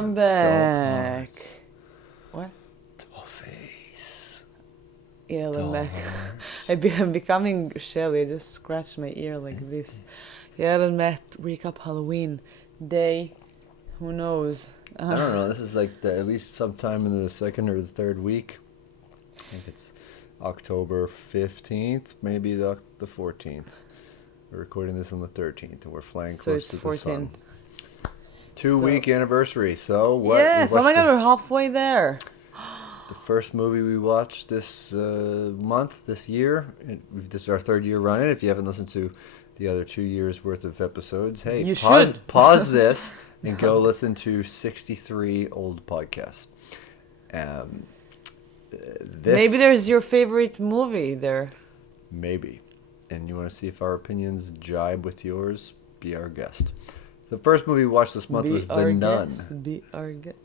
I'm back. What? Dollface. Yael and Matt. I'm becoming Shelly. I just scratched my ear like this. Yael and Matt Recap Halloween Day. Who knows? I don't know. This is like at least sometime in the second or the third week. I think it's October 15th, maybe the 14th. We're recording this on the 13th, and we're flying close to the sun. 2-week anniversary. So what? Yes. Oh my God, we're halfway there. The first movie we watched this month, this year. This is our third year running. If you haven't listened to the other 2 years worth of episodes, hey, you should pause this and go listen to 63 old podcasts. Maybe there's your favorite movie there. Maybe. And you want to see if our opinions jibe with yours? Be our guest. The first movie we watched this month was The Nun.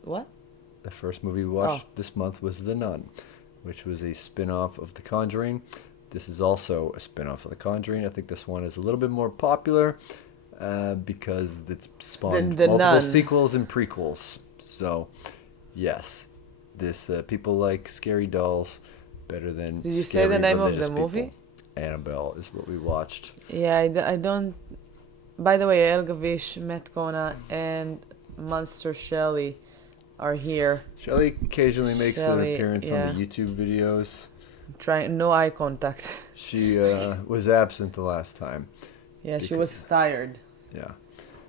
What? The first movie we watched this month was The Nun, which was a spin-off of The Conjuring. This is also a spin-off of The Conjuring. I think this one is a little bit more popular because it's spawned multiple sequels and prequels. So, yes, this people like scary dolls better than Did you say the name of the people. movie? Annabelle is what we watched. Yeah, I don't... By the way, Yael, Gavish, Matt, Kona, and Monster Shelly are here. Shelly occasionally makes an appearance on the YouTube videos. No eye contact. She was absent the last time. Yeah, she was tired. Yeah.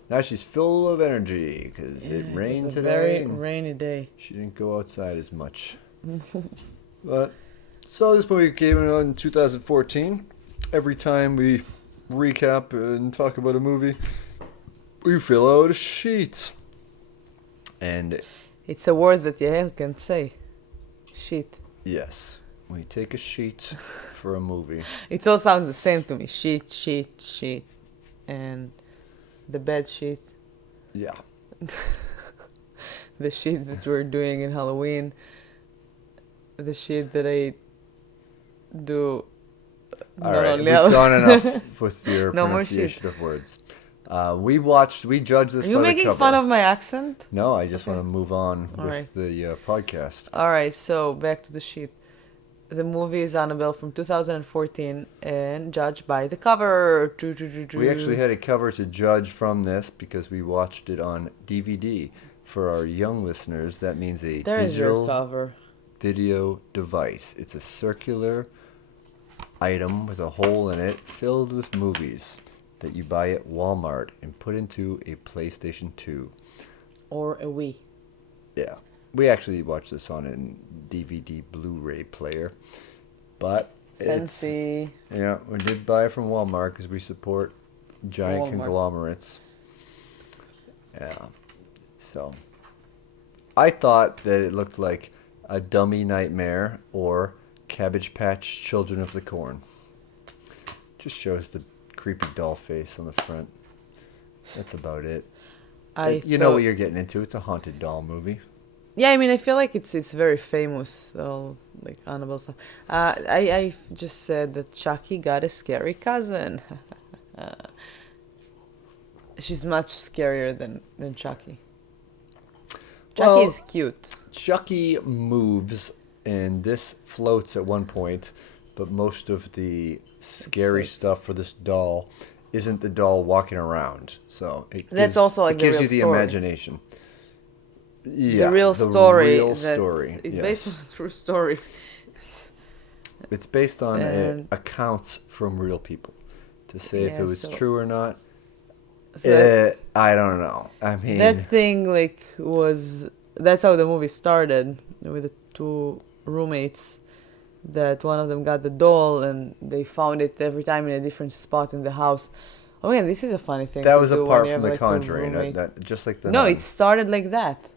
Now she's full of energy because it rained it was a today. Very rainy day. She didn't go outside as much. But so this movie came out in 2014. Every time we recap and talk about a movie, we fill out a sheet. And it's a word that Yael can say. Sheet. Yes. We take a sheet for a movie. It all sounds the same to me. Sheet, sheet, sheet. And the bed sheet. Yeah. The sheet that we're doing in Halloween. The sheet that I do. All right, we've gone enough with your pronunciation of words. We judged this by the cover. Are you making fun of my accent? No, I just want to move on with the podcast. All right, so back to the sheet. The movie is Annabelle from 2014 and judged by the cover. We actually had a cover to judge from this because we watched it on DVD. For our young listeners, that means a digital video device. It's a circular item with a hole in it filled with movies that you buy at Walmart and put into a PlayStation 2. Or a Wii. Yeah. We actually watched this on a DVD Blu-ray player. But fancy. Yeah, we did buy it from Walmart because we support giant conglomerates. Yeah. So, I thought that it looked like a Dummy Nightmare or Cabbage Patch Children of the Corn. Just shows the creepy doll face on the front. That's about it. You know what you're getting into. It's a haunted doll movie. Yeah, I mean, I feel like it's very famous, like Annabelle stuff. I just said that Chucky got a scary cousin. She's much scarier than Chucky. Chucky is cute. Chucky moves, and this floats at one point, but most of the scary stuff for this doll isn't the doll walking around. So it gives you the imagination. Yeah, the real story. It's based on a true story. It's based on accounts from real people. To say if it was true or not, I don't know. I mean, that thing that's how the movie started with the two roommates. That one of them got the doll and they found it every time in a different spot in the house. Oh yeah, this is a funny thing. That was apart from The Conjuring. That just like the Nun. It started like that.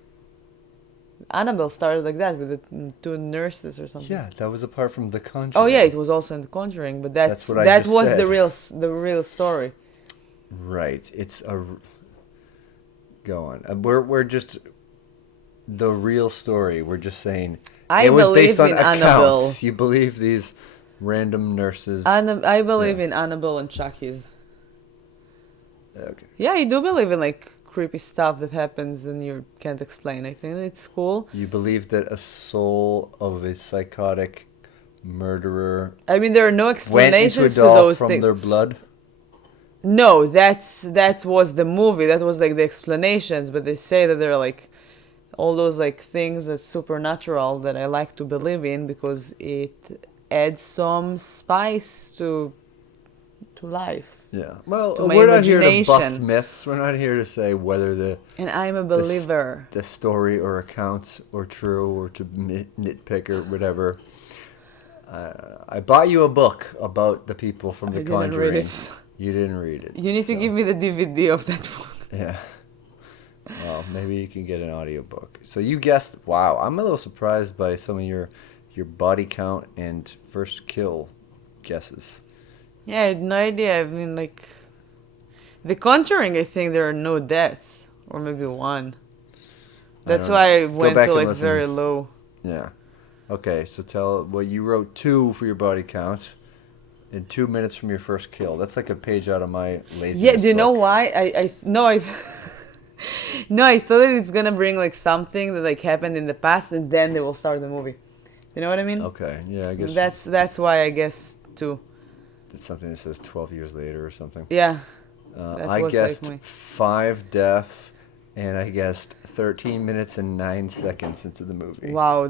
Annabelle started like that with the two nurses or something. Yeah, that was apart from The Conjuring. Oh yeah, it was also in The Conjuring, but that was said. the real story. Right. It's a. Go on. We're just the real story. We're just saying it was based on accounts. Annabelle. You believe these random nurses? I believe in Annabelle and Chucky's. Okay. Yeah, I do believe in creepy stuff that happens and you can't explain. I think it's cool. You believe that a soul of a psychotic murderer I mean, there are no went explanations into a to doll those from things. their blood? No, that was the movie. That was like the explanations, but they say that there are like all those like things that's supernatural that I like to believe in because it adds some spice to life. Yeah. Well, To my we're not here to bust imagination. myths. We're not here to say whether And I'm a believer. the story or accounts are true or to nitpick or whatever. I bought you a book about the people from The didn't read Conjuring. it. You didn't read it. You need to give me the DVD of that book. Yeah. Well, maybe you can get an audiobook. So you guessed. Wow, I'm a little surprised by some of your body count and first kill guesses. Yeah, I had no idea. I mean, like, The Conjuring, I think there are no deaths. Or maybe one. That's don't why I know. Go went back to, and like, listen. very low. Yeah. Okay, so tell well you wrote 2 for your body count in 2 minutes from your first kill. That's like a page out of my laziness Yeah, do you know book. why? No, I thought that it's gonna bring, like, something that, like, happened in the past, and then they will start the movie. You know what I mean? Okay, yeah, I guess That's why I guess, too. it's something that says 12 years later or something. Yeah. That I was, guessed like, 5 deaths, and I guessed 13 minutes and 9 seconds into the movie. Wow,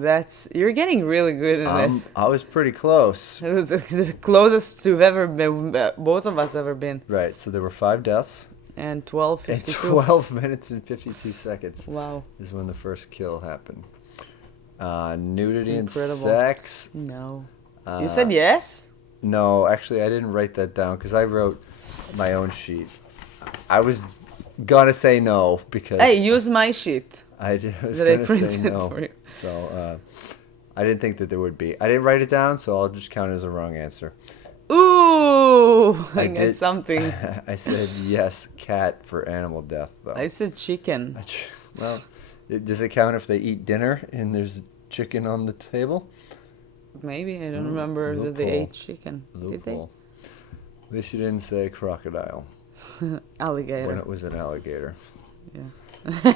you're getting really good at it. I was pretty close. It was the closest we've ever been, both of us ever been. Right, so there were 5 deaths, And and 12:52. 12 minutes and 52 seconds Wow. is when the first kill happened. Nudity Incredible. and sex. No. You said yes? No, actually, I didn't write that down because I wrote my own sheet. I was gonna say no because Hey, use my sheet. was that I gonna say printed no. for you. So I didn't think that there would be. I didn't write it down, so I'll just count it as a wrong answer. Ooh, I I did- got something. I said yes, cat for animal death though. I said chicken. Well, does it count if they eat dinner and there's chicken on the table? Maybe, I don't remember that they loophole. ate chicken. Did they? Loophole. At least you didn't say crocodile when Alligator. it was an alligator. Yeah.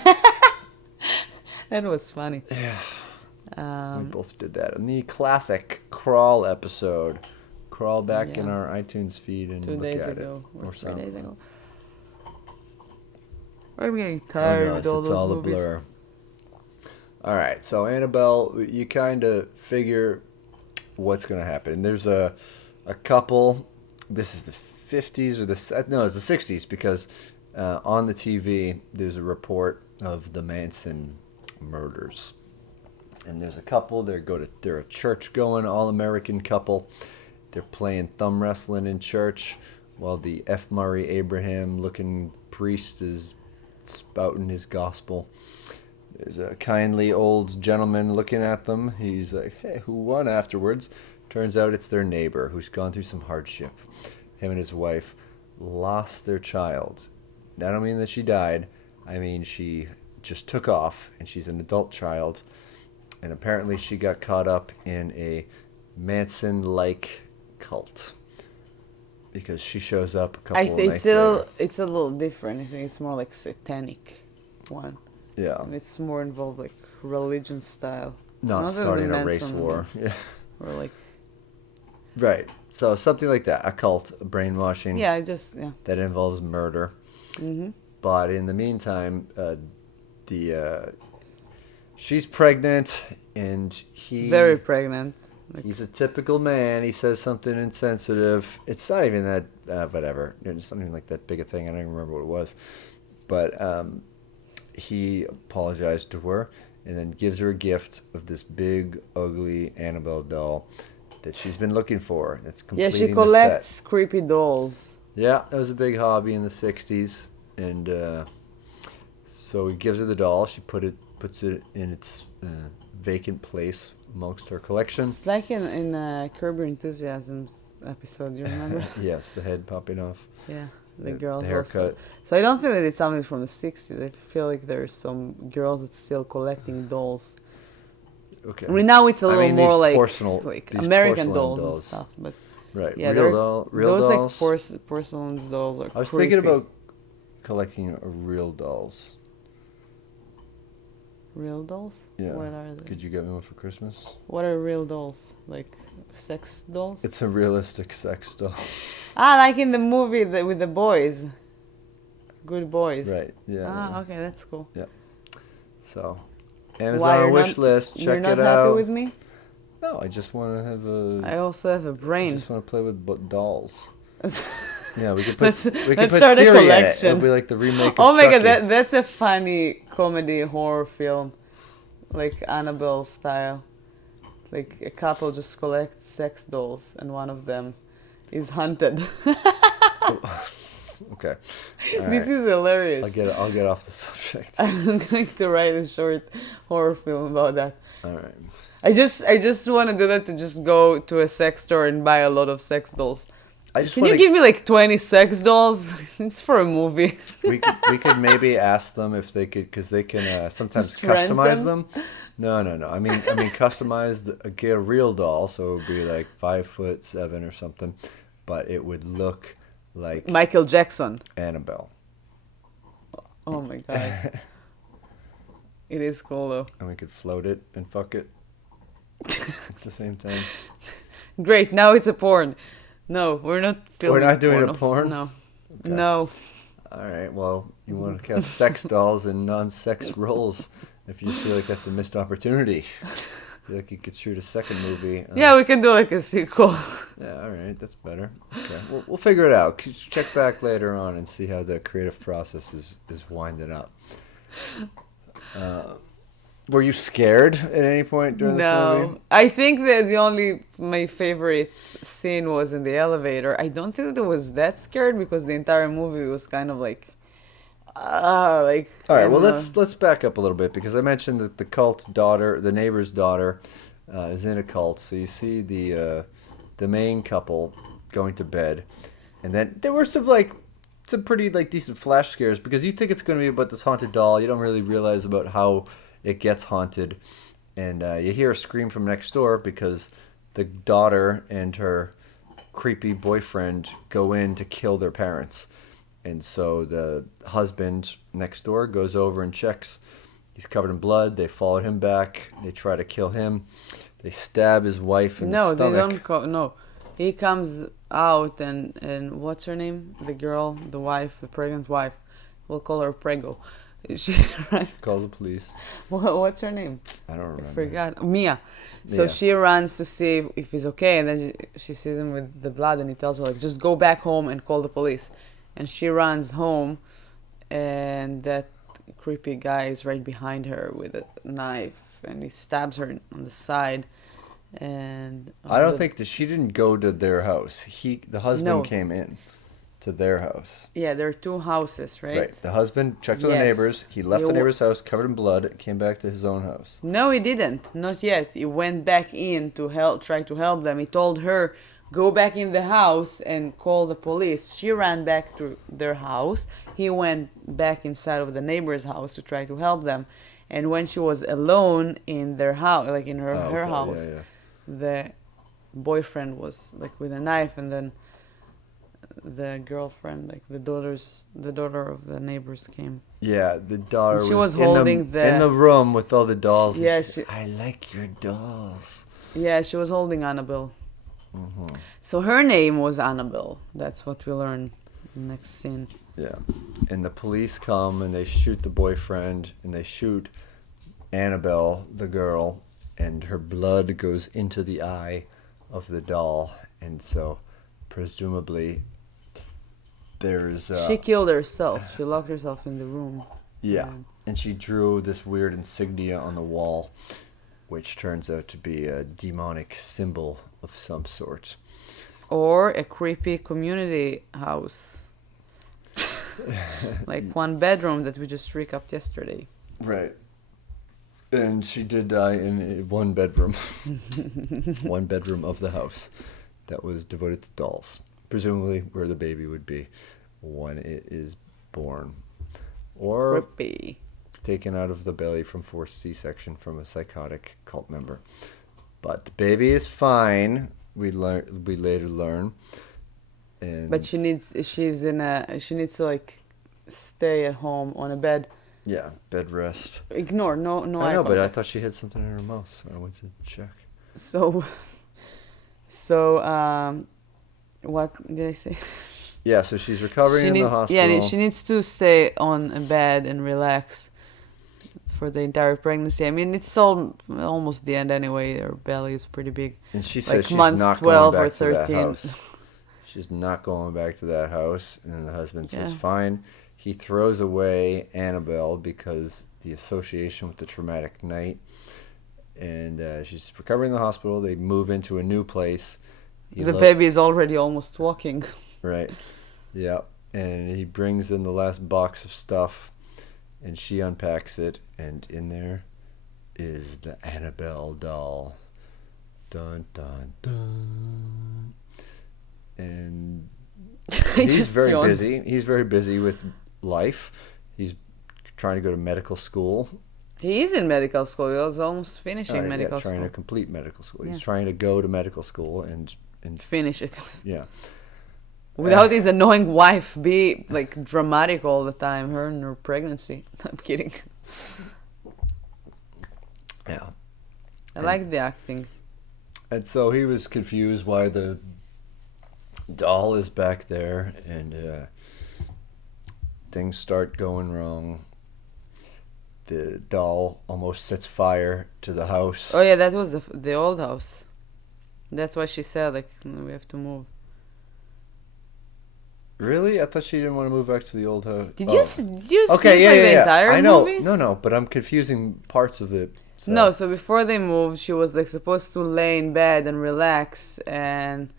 That was funny. Yeah. We both did that. In the classic Crawl episode. Crawl back in Yeah. our iTunes feed and 2 look days at ago. it. Or 3 days something. ago. I'm getting Oh, tired no, with all it's those all a movies. blur. All right, so Annabelle, you kind of figure what's going to happen. There's a couple. This is the 50s or it's the 60s because on the TV there's a report of the Manson murders, and there's a couple. They're a church-going all-American couple. They're playing thumb wrestling in church while the F. Murray Abraham-looking priest is spouting his gospel. There's a kindly old gentleman looking at them. He's like, hey, who won afterwards? Turns out it's their neighbor who's gone through some hardship. Him and his wife lost their child. I don't mean that she died. I mean she just took off, and she's an adult child. And apparently she got caught up in a Manson-like cult. Because she shows up a couple I of think nights later. it's a little different. I think it's more like satanic one. Yeah. And it's more involved like religion style. Not Not starting the a race Manson war. Yeah. Or like Right. So something like that. A cult, brainwashing. yeah, That involves murder. Mm-hmm. But in the meantime, she's pregnant, and Very pregnant. Like, he's a typical man. He says something insensitive. It's not even that whatever. It's not even like that big a thing. I don't even remember what it was. But he apologized to her and then gives her a gift of this big, ugly Annabelle doll that she's been looking for. That's yeah, completing she collects the set. creepy dolls. Yeah, that was a big hobby in the 60s. And so he gives her the doll. She puts it in its vacant place amongst her collection. It's like in Curb Your Enthusiasm's episode, you remember? Yes, the head popping off. Yeah, the girls the haircut. also. So I don't think that it's something from the 60s. I feel like there's some girls that still collecting dolls. Okay. I mean, now it's a little these more like these American porcelain dolls, dolls. and stuff. But Right. yeah, real those dolls. like porcelain dolls are I was thinking creepy. about collecting real dolls. Real dolls? Yeah. What are they? Could you get me one for Christmas? What are real dolls? Like sex dolls? It's a realistic sex doll. Like in the movie with the boys. Good boys. Right. Yeah. Okay, that's cool. Yeah. So, Why, Amazon you're wish list. Check You're not it happy out. with me? No, I just want to have a. I also have a I brain. just want to play with dolls. Yeah, we could Let's put start a Siri in it. collection. It'll be like the remake. Oh of my god, Chucky. that's a funny comedy horror film, like Annabelle style. Like a couple just collects sex dolls, and one of them is hunted. Okay. This is hilarious. I'll get off the subject. I'm going to write a short horror film about that. All right. I just want to do that, to just go to a sex store and buy a lot of sex dolls. Can you give me like 20 sex dolls? It's for a movie. we could maybe ask them if they could, because they can sometimes Just rent customize them. No. I mean customize get a real doll, so it would be like 5'7" or something, but it would look like Michael Jackson. Annabelle. Oh my god. It is cool though. And we could float it and fuck it at the same time. Great, now it's a porn. No, we're not filming. We're not doing porno. a porn? No. Okay. No. All right. Well, you want to cast sex dolls in non-sex roles if you just feel like that's a missed opportunity. I feel like you could shoot a second movie. Yeah, we can do like a sequel. Yeah, all right. That's better. Okay. We'll figure it out. Check back later on and see how the creative process is winding up. Were you scared at any point during this movie? No. I think that my favorite scene was in the elevator. I don't think that I was that scared because the entire movie was kind of like All right, well let's back up a little bit, because I mentioned that the neighbor's daughter, is in a cult. So you see the main couple going to bed, and then there were some pretty decent flash scares, because you think it's going to be about this haunted doll. You don't really realize about how it gets haunted, and you hear a scream from next door because the daughter and her creepy boyfriend go in to kill their parents. And so the husband next door goes over and checks. He's covered in blood. They follow him back. They try to kill him. They stab his wife in the stomach. No, they don't. No, he comes out and what's her name? The girl, the wife, the pregnant wife. We'll call her Prego. She calls the police. What's her name? I don't remember. I forgot. Mia. So she runs to see if he's okay, and then she sees him with the blood, and he tells her just go back home and call the police. And she runs home, and that creepy guy is right behind her with a knife, and he stabs her on the side. And I don't think that she didn't go to their house. The husband came in to their house. Yeah, there are two houses, right? Right. The husband checked on the neighbors. He left the neighbor's house covered in blood, came back to his own house. No, he didn't. Not yet. He went back in to try to help them. He told her, go back in the house and call the police. She ran back to their house. He went back inside of the neighbor's house to try to help them. And when she was alone in their house, like in her house, the boyfriend was like with a knife, and then the girlfriend, like the daughter of the neighbors came. Yeah, the daughter she was holding in the room with all the dolls. Yeah, I like your dolls. Yeah, she was holding Annabelle. Mm-hmm. So her name was Annabelle. That's what we learn in the next scene. Yeah, and the police come and they shoot the boyfriend, and they shoot Annabelle, the girl, and her blood goes into the eye of the doll, and so presumably there's she killed herself. She locked herself in the room. Yeah, and she drew this weird insignia on the wall, which turns out to be a demonic symbol of some sort. Or a creepy community house. Like one bedroom that we just recapped yesterday. Right. And she did die in one bedroom. One bedroom of the house that was devoted to dolls. Presumably where the baby would be when it is born. Or creepy. Taken out of the belly from forced C-section from a psychotic cult member. But the baby is fine. We later learn. And but she needs to like stay at home on a bed. Yeah, bed rest. Ignore, no I eye know, but I contact. thought she had something in her mouth, so I went to check. So, what did I say? Yeah, so she's recovering in the hospital. Yeah, she needs to stay on a bed and relax for the entire pregnancy. I mean, it's almost the end anyway. Her belly is pretty big. And she like says she's month not 12 going or back to that 13. house. She's not going back to that house. And the husband says, Yeah. fine. He throws away Annabelle because the association with the traumatic night. And she's recovering in the hospital. They move into a new place. The baby is already almost walking. Right. Yeah. And he brings in the last box of stuff. And she unpacks it. And in there is the Annabelle doll. Dun, dun, dun. And he's very busy. He's very busy with life. He's trying to go to medical school. He is in medical school. He was almost finishing medical school. Trying to complete medical school. Yeah. He's trying to go to medical school and finish it. Yeah. Without his annoying wife be like dramatic all the time, her and her pregnancy. I'm kidding. Yeah. I like the acting. And so he was confused why the doll is back there, and things start going wrong. The doll almost sets fire to the house. Oh yeah, that was the old house. That's why she said like we have to move. Really? I thought she didn't want to move back to the old house. Did you see Okay, like the entire I know. movie? No, but I'm confusing parts of it. So. No, so before they moved, she was like supposed to lay in bed and relax, and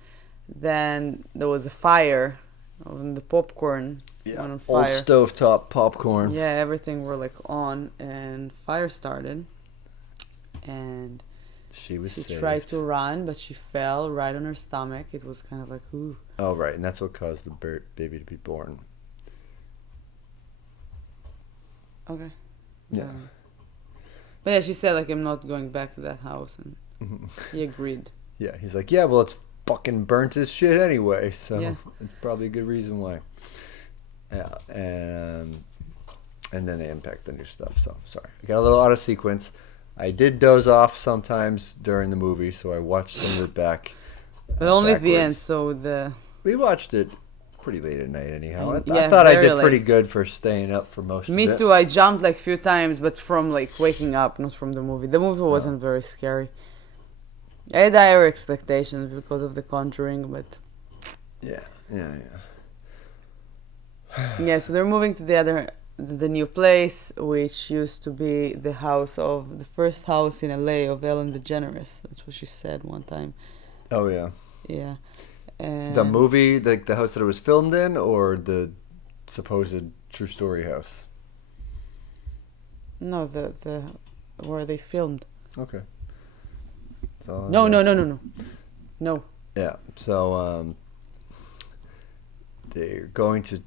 then there was a fire on the popcorn. Yeah, on old fire. stovetop popcorn. Yeah, everything were like on, and fire started, and she saved. Tried to run, but she fell right on her stomach. It was kind of like ooh. Oh right, and that's what caused the baby to be born. Okay. Yeah. But yeah, she said like I'm not going back to that house, and he agreed. Yeah, he's like, yeah, well, it's fucking burnt as shit anyway, so yeah. It's probably a good reason why. Yeah, and then they unpack the new stuff. So sorry, I got a little out of sequence. I did doze off sometimes during the movie, so I watched some of it back. But only backwards. The end. So we watched it pretty late at night, anyhow. I yeah, thought I did late. pretty good for staying up for most of it. Me too. I jumped like a few times, but from like waking up, not from the movie. The movie wasn't very scary. I had higher expectations because of the Conjuring, but yeah. Yeah, so they're moving to the new place, which used to be the first house in LA of Ellen DeGeneres. That's what she said one time. Oh yeah. Yeah. And the movie, like the house that it was filmed in, or the supposed true story house? No, the where they filmed. Okay. No. Yeah. So they're going to.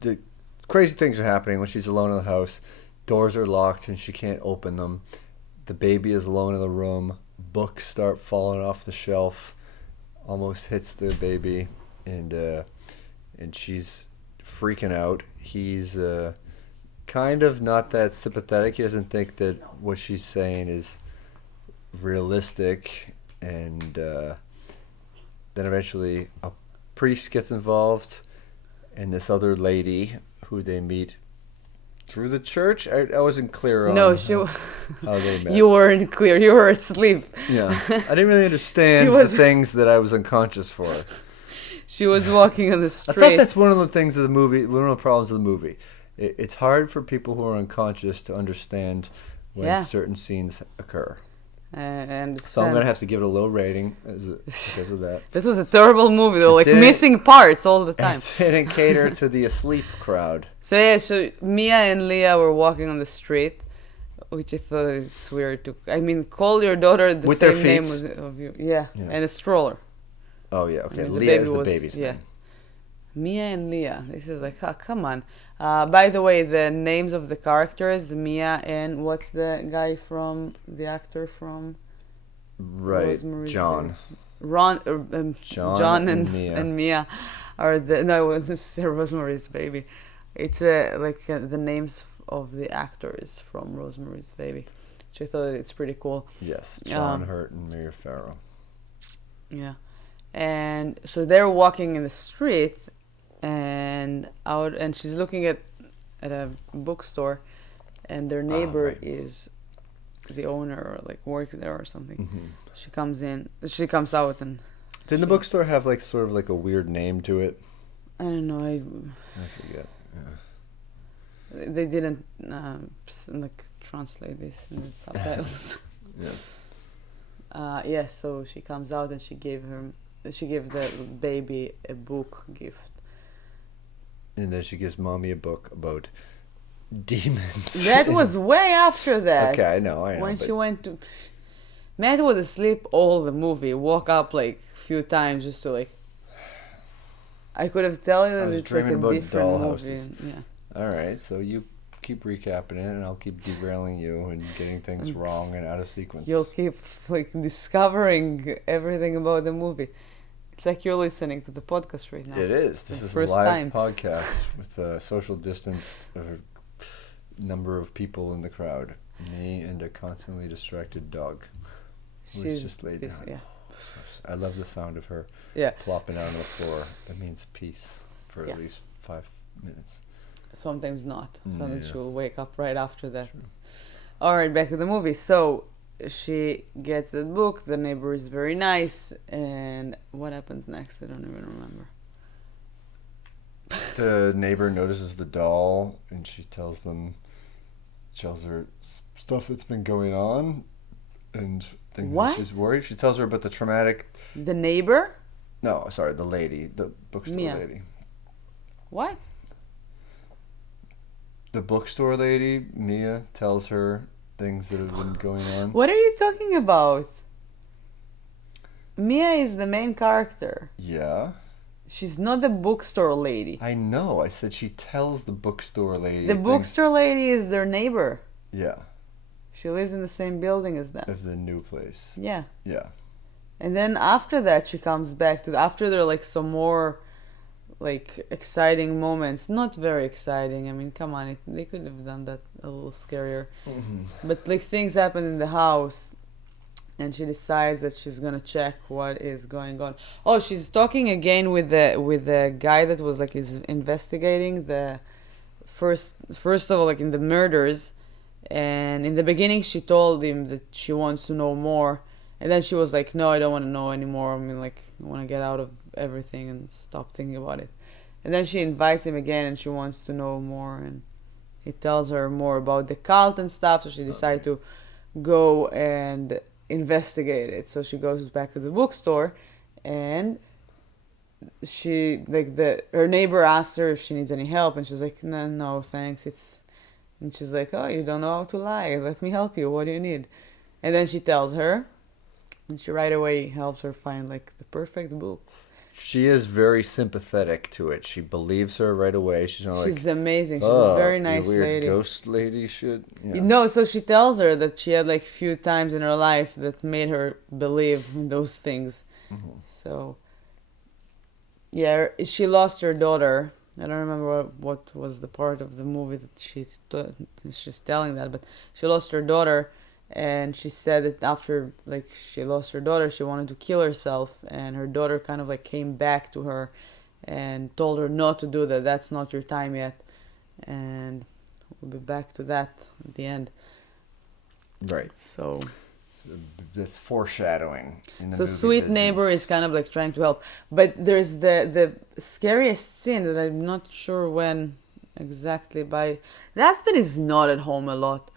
The crazy things are happening when she's alone in the house. Doors are locked and she can't open them. The baby is alone in the room. Books start falling off the shelf. Almost hits the baby, and she's freaking out. He's kind of not that sympathetic. He doesn't think that what she's saying is realistic, and then eventually a priest gets involved, and this other lady who they meet through the church. I wasn't clear on how they met. You weren't clear. You were asleep. Yeah, I didn't really understand the things that I was unconscious for. She was walking on the street. I thought that's one of the things of the movie. One of the problems of the movie. It's hard for people who are unconscious to understand when certain scenes occur. And so I'm gonna have to give it a low rating because of that. That was a terrible movie though, like missing parts all the time. It didn't cater to the asleep crowd. So Mia and Leah were walking on the street, which I thought it's weird to. I mean, call your daughter the with same name of you. Yeah, and a stroller. Oh yeah, okay. I mean, Leah is the baby's name. Mia and Leah. This is like, come on. By the way, the names of the characters, Mia and what's the guy from, the actor from? Right, Rosemary's John. John and Mia are the, no, it was Rosemary's Baby. It's the names of the actors from Rosemary's Baby, which I thought it's pretty cool. Yes, John Hurt and Mia Farrow. Yeah, and so they're walking in the street, and she's looking at a bookstore, and their neighbor is the owner, or like works there or something. Mm-hmm. She comes out, and didn't the bookstore have like sort of like a weird name to it? I don't know. I forget. Yeah. They didn't translate this in the subtitles. Yeah. So she comes out and she gave the baby a book gift. And then she gives mommy a book about demons. That was way after that. Okay, I know. When she went to... Matt was asleep all the movie. Woke up like a few times just to like... I could have told you that it's like a different movie. Yeah. All right, so you keep recapping it, and I'll keep derailing you and getting things wrong and out of sequence. You'll keep like discovering everything about the movie. It's like you're listening to the podcast right now. It is. This is a live podcast with a social distanced number of people in the crowd. Me and a constantly distracted dog. Who's just laid down. Yeah. I love the sound of her plopping down on the floor. It means peace for at least 5 minutes. Sometimes not. Sometimes she'll wake up right after that. True. All right, back to the movie. So she gets the book. The neighbor is very nice. And what happens next? I don't even remember. The neighbor notices the doll, and she tells her stuff that's been going on, and things that she's worried. She tells her about the traumatic... The neighbor? No, sorry, the lady. The bookstore lady. What? The bookstore lady, Mia, tells her things that have been going on. What are you talking about? Mia is the main character. Yeah. She's not the bookstore lady. I know. I said she tells the bookstore lady. The bookstore lady is their neighbor. Yeah. She lives in the same building as them. Of the new place. Yeah. Yeah. And then after that, she comes back to... After there are like some more... like exciting moments. Not very exciting. I mean, come on, they could have done that a little scarier. Mm-hmm. But like things happen in the house, and she decides that she's gonna check what is going on. Oh, she's talking again with the guy that was like is investigating the first of all, like in the murders. And in the beginning, she told him that she wants to know more, and then she was like, "No, I don't want to know anymore. I mean, like, I want to get out of everything and stop thinking about it." And then she invites him again, and she wants to know more, and he tells her more about the cult and stuff. So she decides to go and investigate it. So she goes back to the bookstore, and her neighbor asks her if she needs any help, and she's like, no thanks. And she's like, "Oh, you don't know how to lie. Let me help you. What do you need?" And then she tells her, and she right away helps her find like the perfect book. She is very sympathetic to it. She believes her right away. She's not She's amazing. She's a very nice weird lady. Ghost lady shit. Yeah. No, so she tells her that she had like few times in her life that made her believe in those things. Mm-hmm. So yeah, she lost her daughter. I don't remember what was the part of the movie that she's telling that, but she lost her daughter. And she said that after like she lost her daughter, she wanted to kill herself, and her daughter kind of like came back to her and told her not to do that. That's not your time yet. And we'll be back to that at the end. Right. So that's foreshadowing. So sweet neighbor is kind of like trying to help, but there's the scariest scene that I'm not sure when exactly. The husband is not at home a lot.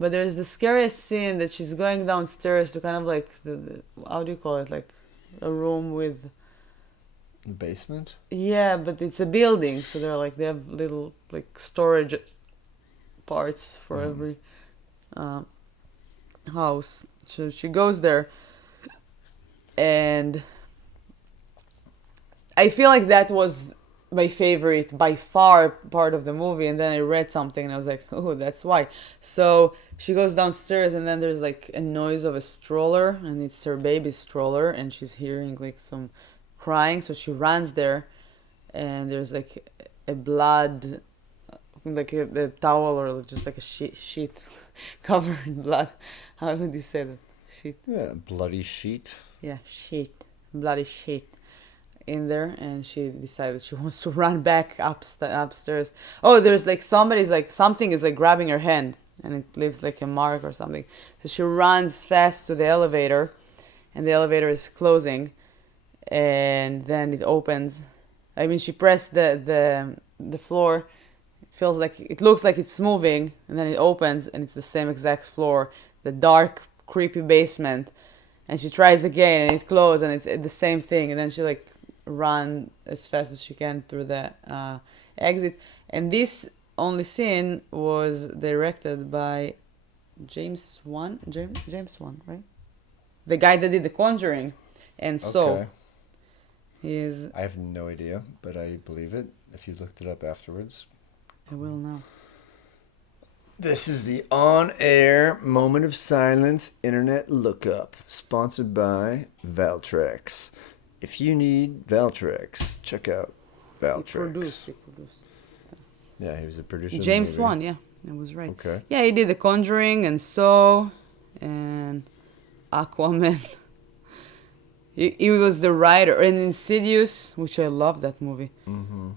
But there's the scariest scene that she's going downstairs to kind of like the how do you call it, like a room with the basement. Yeah, but it's a building, so they have little like storage parts for every house. So she goes there, and I feel like that was my favorite by far part of the movie. And then I read something and I was like, oh, that's why. So she goes downstairs, and then there's like a noise of a stroller, and it's her baby's stroller, and she's hearing like some crying. So she runs there, and there's like a blood like a towel or just like a sheet covered in blood. How would you say that? Sheet. Yeah, bloody sheet. Yeah, sheet, bloody sheet in there, and she decided she wants to run back upstairs. Oh, there's like somebody's like something is like grabbing her hand, and it leaves like a mark or something. So she runs fast to the elevator, and the elevator is closing, and then it opens. I mean, she pressed the floor. It looks like it's moving, and then it opens, and it's the same exact floor, the dark, creepy basement. And she tries again, and it closes, and it's the same thing. And then she like run as fast as she can through the exit. And this only scene was directed by James Wan, right? The guy that did The Conjuring, and so he's. I have no idea, but I believe it. If you looked it up afterwards, I will now. This is the on-air moment of silence internet lookup, sponsored by Valtrex. If you need Valtrex, check out Valtrex. He produced. Yeah, he was a producer. James Wan, yeah, that was right. Okay. Yeah, he did The Conjuring and So, and Aquaman. He was the writer, and Insidious, which I love that movie. Mm-hmm.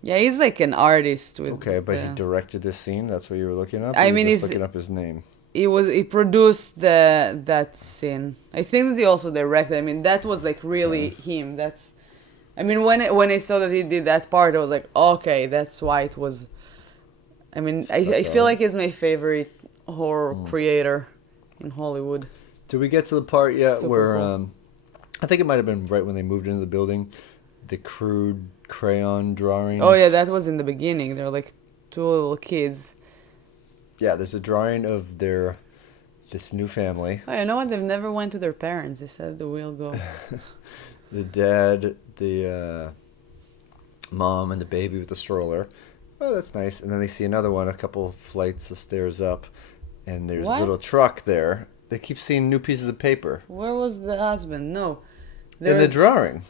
Yeah, he's like an artist with. Okay, but he directed this scene. That's what you were looking up. I mean, he's looking up his name. He produced that scene. I think that he also directed. I mean, that was like really him. That's. I mean, when I saw that he did that part, I was like, okay, that's why it was. I mean, I feel like he's my favorite horror creator in Hollywood. Did we get to the part yet where Cool. I think it might have been right when they moved into the building, the crude crayon drawings. Oh yeah, that was in the beginning. They're like two little kids. Yeah, there's a drawing of this new family. Oh, you know what? They've never went to their parents. They said they will go. The dad, the mom, and the baby with the stroller. Oh, that's nice. And then they see another one, a couple flights of stairs up, and there's a little truck there. They keep seeing new pieces of paper. Where was the husband? No. In the drawing.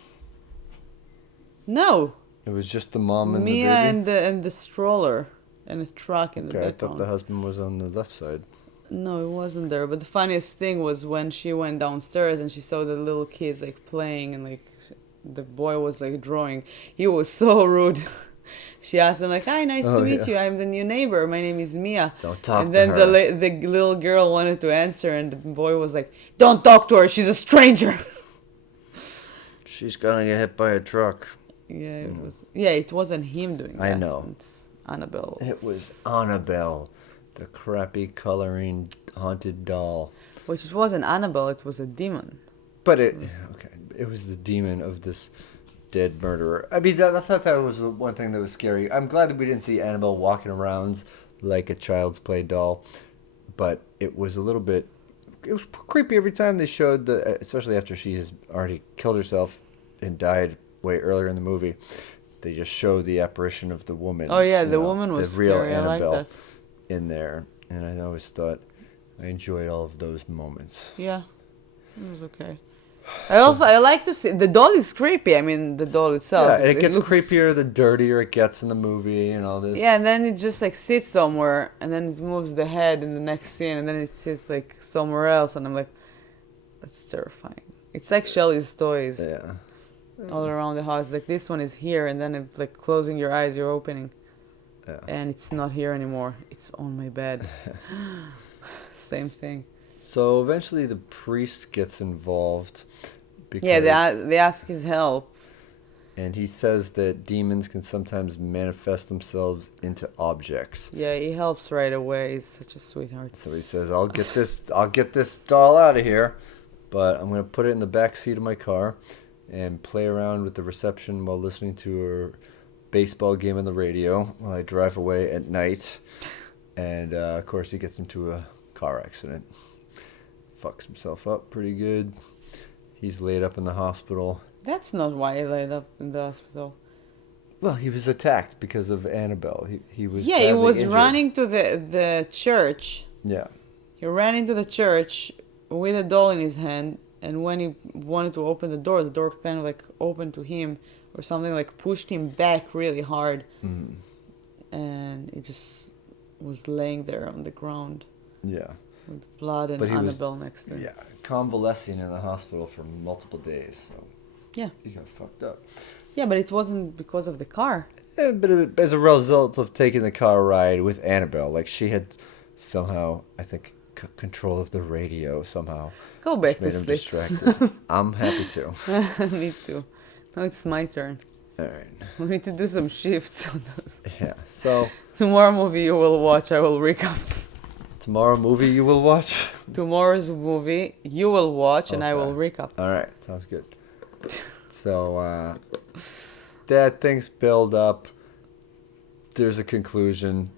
No. It was just the mom and Mia the baby. and the stroller and a truck in the background. I thought the husband was on the left side. No, it wasn't there. But the funniest thing was when she went downstairs and she saw the little kids like playing and like the boy was like drawing. He was so rude. She asked him like, "Hi, nice to meet you. I'm the new neighbor. My name is Mia." Don't talk and to her. And then the little girl wanted to answer, and the boy was like, "Don't talk to her. She's a stranger." She's gonna get hit by a truck. Yeah, it was. Yeah, it wasn't him doing that. I know. It's Annabelle. It was Annabelle, the crappy coloring haunted doll. Which wasn't Annabelle. It was a demon. But it was the demon of this dead murderer. I mean, I thought that was the one thing that was scary. I'm glad that we didn't see Annabelle walking around like a child's play doll, but it was a little bit. It was creepy every time they showed especially after she has already killed herself and died way earlier in the movie. They just show the apparition of the woman. Oh yeah, the woman was the real scary. Annabelle I like that. in there, and I always thought I enjoyed all of those moments. Yeah, it was okay. I like to see the doll is creepy. I mean, the doll itself. Yeah, it gets looks creepier the dirtier it gets in the movie and all this. Yeah, and then it just like sits somewhere, and then it moves the head in the next scene, and then it sits like somewhere else, and I'm like, that's terrifying. It's like Shelley's toys. Yeah. All around the house, like this one is here, and then it's like closing your eyes, you're opening, and it's not here anymore. It's on my bed. Same thing. So eventually the priest gets involved. Because, yeah, they ask his help. And he says that demons can sometimes manifest themselves into objects. Yeah, he helps right away. He's such a sweetheart. So he says, I'll get this doll out of here, but I'm going to put it in the back seat of my car and play around with the reception while listening to a baseball game on the radio while I drive away at night. And, of course, he gets into a car accident. Fucks himself up pretty good. He's laid up in the hospital. That's not why he laid up in the hospital. Well, he was attacked because of Annabelle. He was he was injured. running to the church. Yeah. He ran into the church with a doll in his hand, and when he wanted to open the door kind of like opened to him or something, like pushed him back really hard. Mm. and he just was laying there on the ground Yeah. with blood and But he was- Annabelle next to him. Yeah, convalescing in the hospital for multiple days, so Yeah. he got fucked up. Yeah, but it wasn't because of the car. Yeah, but as a result of taking the car ride with Annabelle, like she had somehow, I think, control of the radio somehow. Go back Which to made him sleep. distracted. I'm happy to. Me too. Now it's my turn. All right. We need to do some shifts on those. Yeah. So Tomorrow movie you will watch, I will recap. tomorrow movie you will watch. Tomorrow's movie you will watch, and I will recap. All right. Sounds good. So that things build up. There's a conclusion.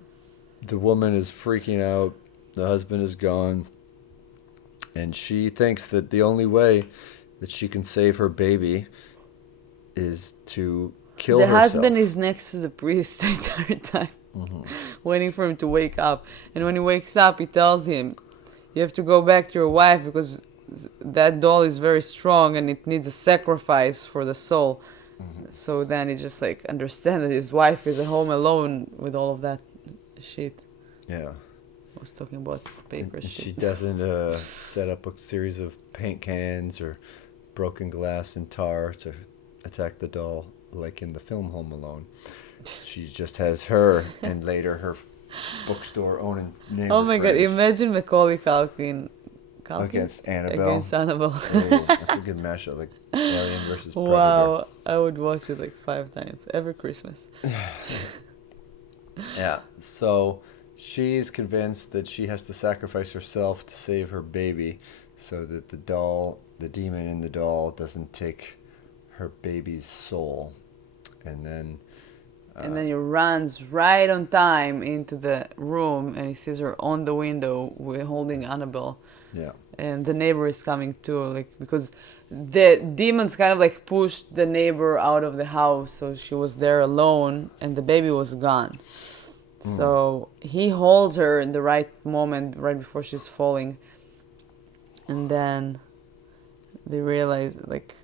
The woman is freaking out. The husband is gone. And she thinks that the only way that she can save her baby is to kill The herself. husband is next to the priest the entire time, waiting for him to wake up. And when he wakes up, he tells him, you have to go back to your wife because that doll is very strong and it needs a sacrifice for the soul. So then he just like understands that his wife is at home alone with all of that shit. Yeah. I was talking about paper And shit. she doesn't set up a series of paint cans or broken glass and tar to attack the doll like in the film Home Alone. She just has her and later her bookstore owning neighbor Oh my god, friend imagine Macaulay Culkin against Annabelle. against Annabelle. Oh, that's a good mashup, like Alien versus Predator. Wow, I would watch it like 5 times every Christmas. Yeah, so she's convinced that she has to sacrifice herself to save her baby so that the doll, the demon in the doll, doesn't take her baby's soul. And then He runs right on time into the room and he sees her on the window holding Annabelle. yeah, And the neighbor is coming too, like because the demons kind of like pushed the neighbor out of the house, so she was there alone and the baby was gone. So he holds her in the right moment, right before she's falling, and then they realize, like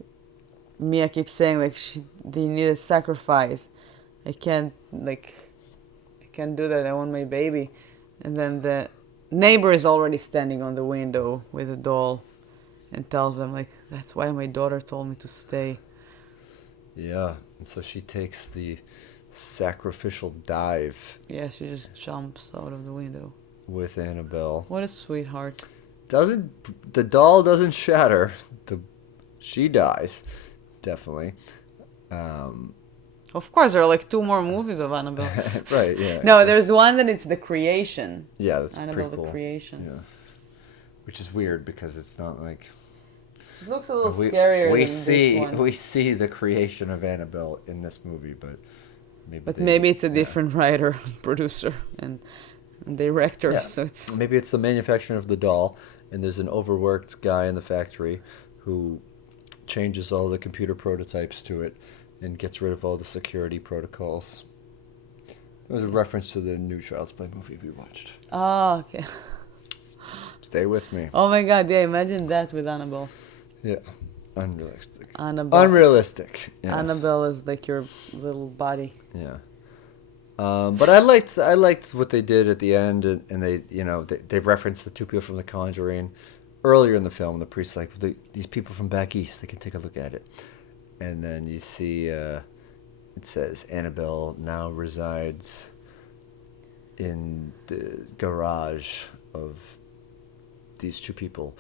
Mia keeps saying, like they need a sacrifice. I can't do that. I want my baby. And then the neighbor is already standing on the window with a doll and tells them, like, that's why my daughter told me to stay. yeah. And so she takes the sacrificial dive Yeah, she just jumps out of the window. with Annabelle. What a sweetheart. The doll doesn't shatter. She dies, definitely. Of course, there are like 2 more movies of Annabelle. Right, yeah. No, there's one that it's The Creation. Yeah, that's Annabelle pretty cool. The Creation. Yeah. Which is weird because it's not like It looks a little scarier than this one. we see the creation of Annabelle in this movie, but maybe it's a different writer, producer, and director. Yeah. So it's maybe it's the manufacturing of the doll, and there's an overworked guy in the factory who changes all the computer prototypes to it and gets rid of all the security protocols. It was a reference to the new Child's Play movie we watched. oh, okay. Stay with me. Oh my God! Yeah, imagine that with Annabelle. Yeah, unrealistic. Annabelle. Unrealistic. Yeah. Annabelle is like your little body. Yeah. But I liked what they did at the end, and they referenced the 2 people from The Conjuring earlier in the film. The priest's like, these people from back east, they can take a look at it, and then you see it says Annabelle now resides in the garage of these 2 people,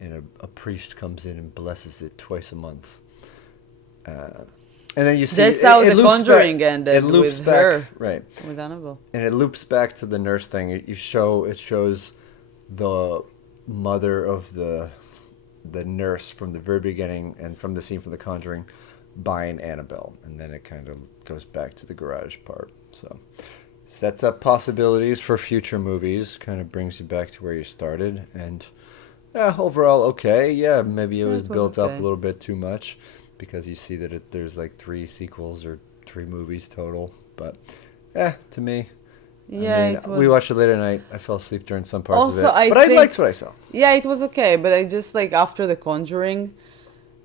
and a priest comes in and blesses it twice a month. And then you see That's how The loops Conjuring back, ended it loops with back, her. right? With Annabelle. And it loops back to the nurse thing. It shows the mother of the nurse from the very beginning and from the scene from The Conjuring buying Annabelle, and then it kind of goes back to the garage part. So sets up possibilities for future movies. Kind of brings you back to where you started, and overall okay. Yeah, maybe it was built up a little bit too much, because you see that there's like 3 sequels or 3 movies total. But, to me, Yeah, we watched it late at night. I fell asleep during some parts Also, of it. I But I think- liked what I saw. Yeah, it was okay, but I just like after The Conjuring,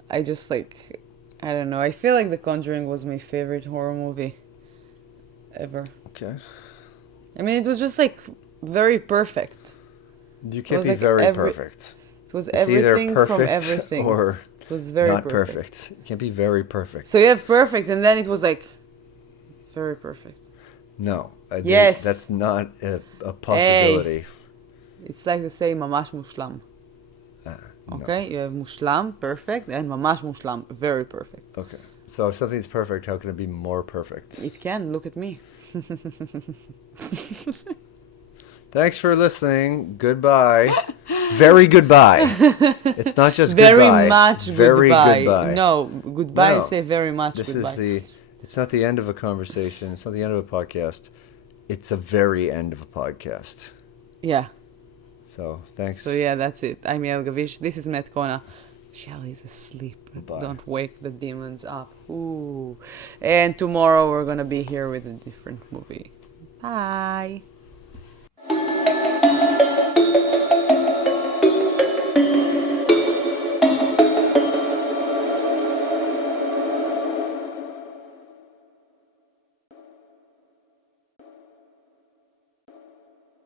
I just like, I don't know. I feel like The Conjuring was my favorite horror movie ever. Okay. I mean, it was just like very perfect. You can't was be like very perfect. It was It's either everything from perfect everything. or It was very not perfect. perfect. You can't be very perfect. So you have perfect, and then it was like very perfect. No. Yes. That's not a possibility. Hey, it's like to say mamash mushlam. No. Okay, you have mushlam, perfect, and mamash mushlam, very perfect. Okay. So if something's perfect, how can it be more perfect? It can. Look at me. Thanks for listening. Goodbye. Very goodbye. It's not just Very goodbye. much Very goodbye. No, goodbye. No. Say very much This goodbye. it's not the end of a conversation. It's not the end of a podcast. It's a very end of a podcast. Yeah. So, thanks. So yeah, that's it. I'm Yael Gavish. This is Matt Kona. Shelly's asleep. Bye. Don't wake the demons up. Ooh. And tomorrow we're gonna be here with a different movie. Bye.